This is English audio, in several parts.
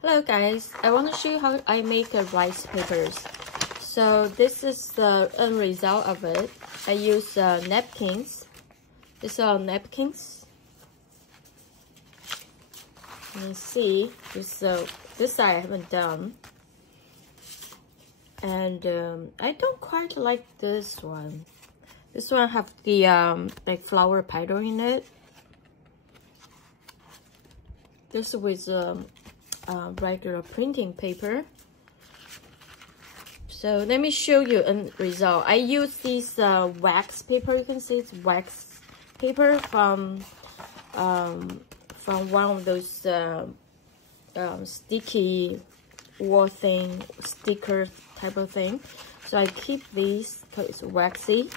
Hello guys, I want to show you how I make rice papers. So this is the end result of it. I use napkins. These are napkins. You can see this side I haven't done. And I don't quite like this one. This one have the like flower pattern in it. This with regular printing paper. So let me show you a result. I use this wax paper. You can see it's wax paper from one of those sticky wall thing, sticker type of thing. So I keep these because it's waxy.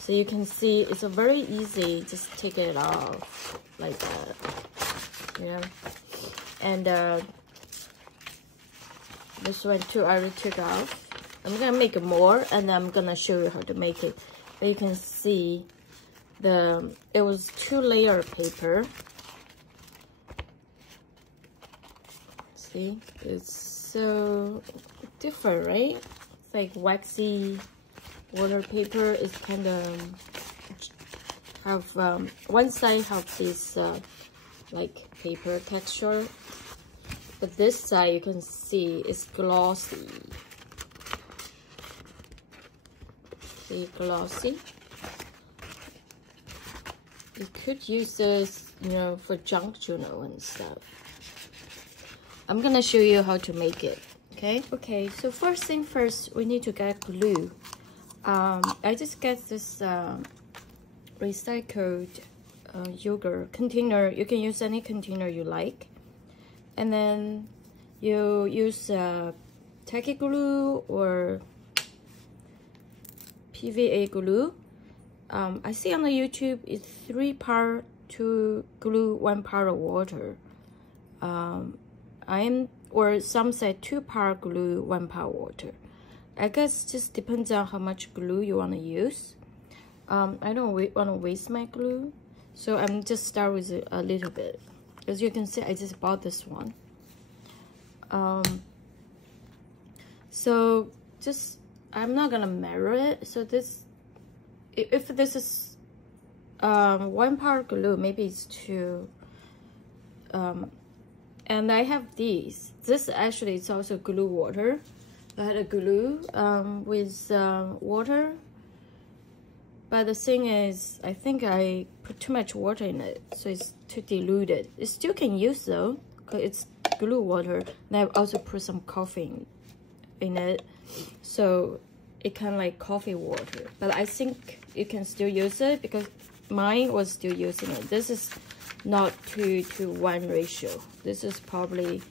So you can see it's a very easy. Just take it off like that, you know. And this one too I already took off. I'm gonna make more and I'm gonna show you how to make it. But you can see it was 2-layer paper. See, it's so different, right? It's like waxy water paper. It's kind of have one side have this like paper texture, but this side you can see it's glossy. See, glossy. You could use this, you know, for junk journal and stuff. I'm gonna show you how to make it. Okay, so first thing first, we need to get glue. I just get this recycled yogurt container. You can use any container you like, and then you use tacky glue or PVA glue. I see on the YouTube it's 3 part to glue, 1 part of water. Or some say 2 part glue, 1 part water. I guess just depends on how much glue you want to use. I don't want to waste my glue, so I'm just start with a little bit. As you can see, I just bought this one. So just I'm not gonna measure it. So this, if this is 1 part glue, maybe it's 2. And I have these. This actually is also glue water. I had a glue with water. But the thing is, I think I put too much water in it, so it's too diluted. It still can use though, because it's glue water. And I also put some coffee in it, so it kind of like coffee water. But I think you can still use it because mine was still using it. This is not 2-to-1 ratio. This is probably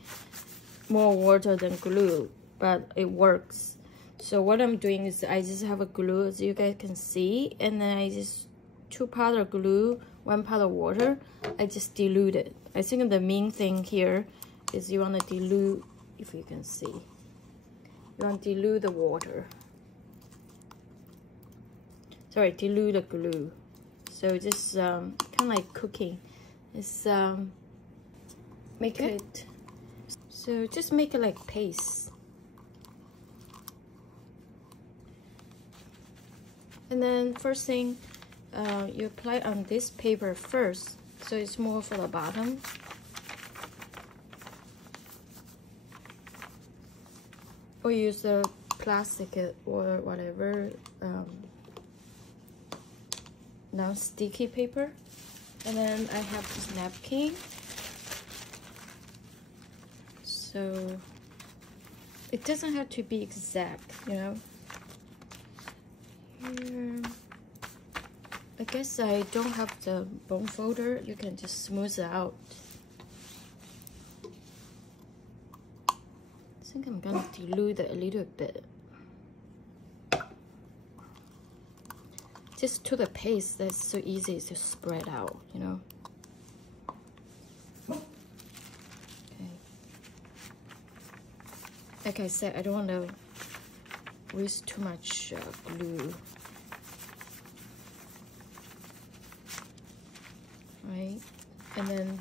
more water than glue, but it works. So what I'm doing is I just have a glue, as you guys can see, and then I just 2 part of glue, 1 part of water. I just dilute it. I think the main thing here is you want to dilute, if you can see, you want to dilute the water. Sorry, dilute the glue. So just kind of like cooking. It's make it. So just make it like paste. And then first thing, you apply on this paper first, so it's more for the bottom. Or use a plastic or whatever non-sticky paper. And then I have this napkin. So it doesn't have to be exact, you know. Here, I guess I don't have the bone folder. You can just smooth it out. I think I'm gonna dilute it a little bit. Just to the paste, that's so easy to spread out, you know. Okay. Like I said, I don't want to waste too much glue. Right? And then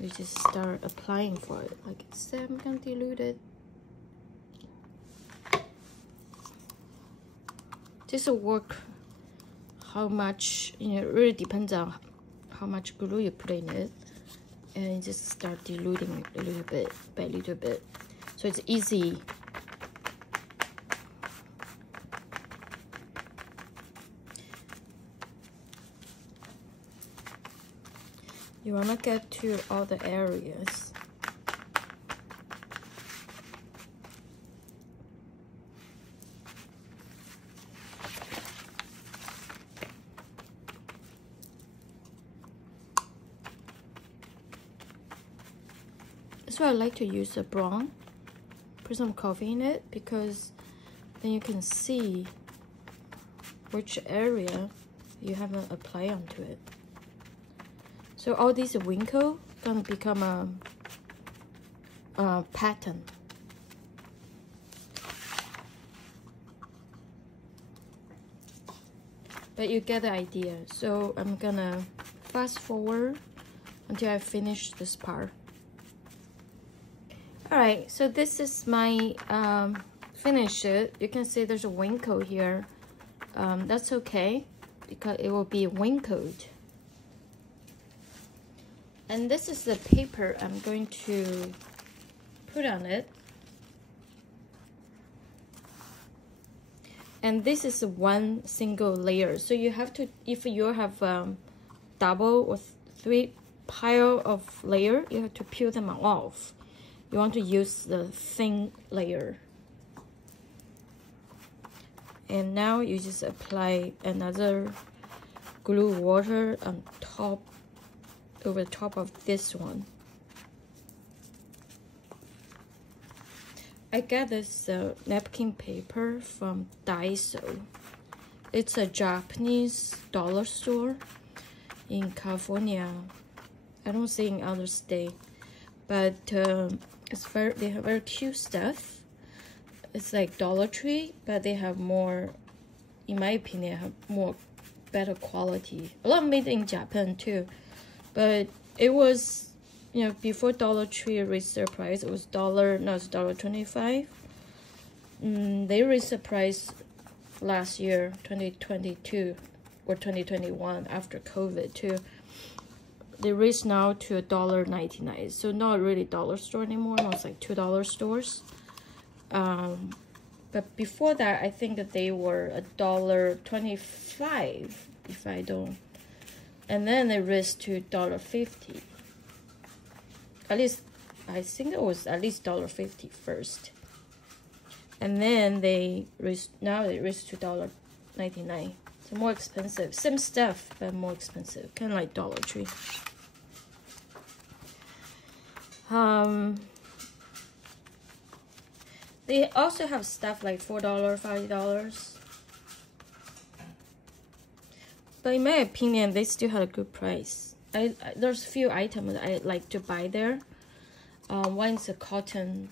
you just start applying for it. Like I said, I'm gonna dilute it. This will work how much, you know, it really depends on how much glue you put in it. And you just start diluting it a little bit by little bit. So it's easy. You wanna get to all the areas. That's why I like to use a brown. Put some coffee in it because then you can see which area you haven't applied onto it. So all these wrinkles gonna become a pattern. But you get the idea. So I'm gonna fast forward until I finish this part. Alright, so this is my finish it. You can see there's a wrinkle here. That's okay because it will be wrinkled. And this is the paper I'm going to put on it. And this is one single layer. So you have to, if you have double or 3 pile of layer, you have to peel them off. You want to use the thin layer. And now you just apply another glue water on top, over top of this one. I got this napkin paper from Daiso. It's a Japanese dollar store in California. I don't see in other states, but it's they have very cute stuff. It's like Dollar Tree, but they have more, in my opinion, have more better quality. A lot made in Japan too, but it was, you know, before Dollar Tree raised their price, it was $1.25. They raised the price last year, 2022 or 2021, after COVID too. They raised now to $1.99, so not really dollar store anymore. Now it's like $2 stores. But before that, I think that they were $1.25, if I don't. And then they raised to $1.50. At least, I think it was at least $1.50 first. And then they raised, now they raised to $1.99. So more expensive. Same stuff, but more expensive. Kind of like Dollar Tree. They also have stuff like $4, $5. But in my opinion, they still had a good price. There's few items I like to buy there. One is a cotton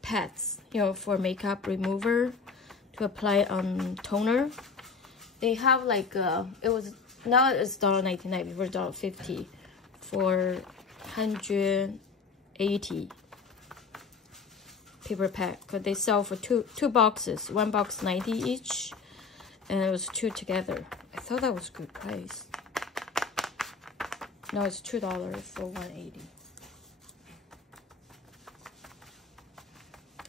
pads, you know, for makeup remover to apply on toner. They have like it was, now it's $1.99, before $1.50 for 180 paper pack, because they sell for two boxes, one box 90 each, and it was 2 together. I thought that was a good price. Now it's $2 for 180.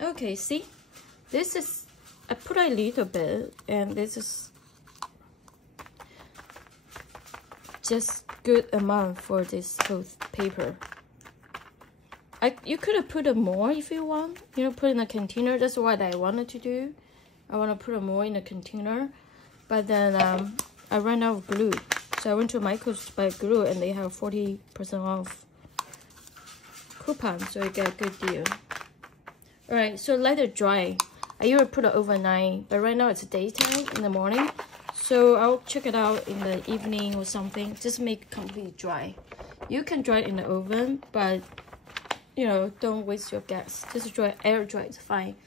Okay, see, this is, I put a little bit, and this is just good amount for this whole paper. You could have put more if you want, you know, put in a container. That's what I wanted to do. I want to put more in a container, but then I ran out of glue, so I went to Michael's to buy glue, and they have 40% off coupon, so you get a good deal. All right, so let it dry. I usually put it overnight, but right now it's daytime in the morning, so I'll check it out in the evening or something. Just make it completely dry. You can dry it in the oven, but you know, don't waste your gas. Just dry, air dry is fine.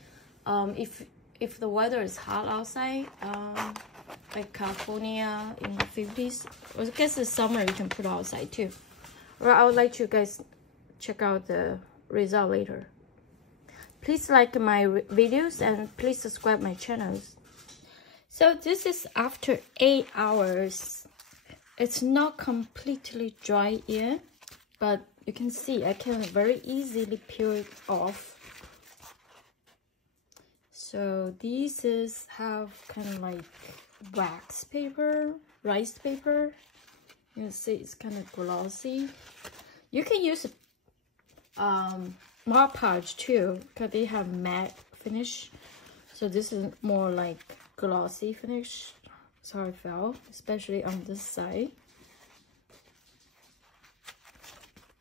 If the weather is hot outside, like California in the 50s, I guess it's summer, you can put it outside too. Well, I would like you guys check out the result later. Please like my videos and please subscribe my channels. So this is after 8 hours. It's not completely dry yet, but you can see I can very easily peel it off. So these have kind of like wax paper, rice paper. You can see it's kind of glossy. You can use Mod Podge too, because they have matte finish. So this is more like glossy finish. That's how I felt, especially on this side.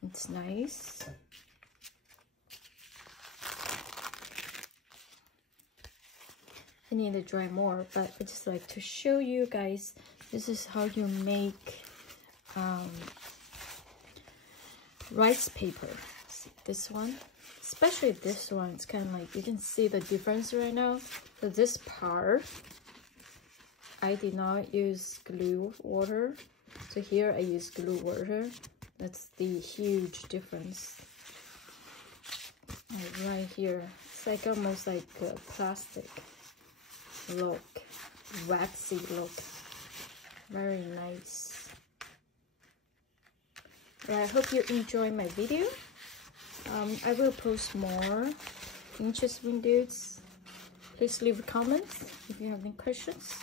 It's nice. I need to dry more, but I just like to show you guys, this is how you make rice paper. See this one, especially this one, it's kind of like, you can see the difference right now. So this part, I did not use glue water. So here I use glue water. That's the huge difference. Like right here, it's like almost like a plastic look, waxy look. Very nice. Well, I hope you enjoy my video. I will post more interesting videos. Please leave comments if you have any questions.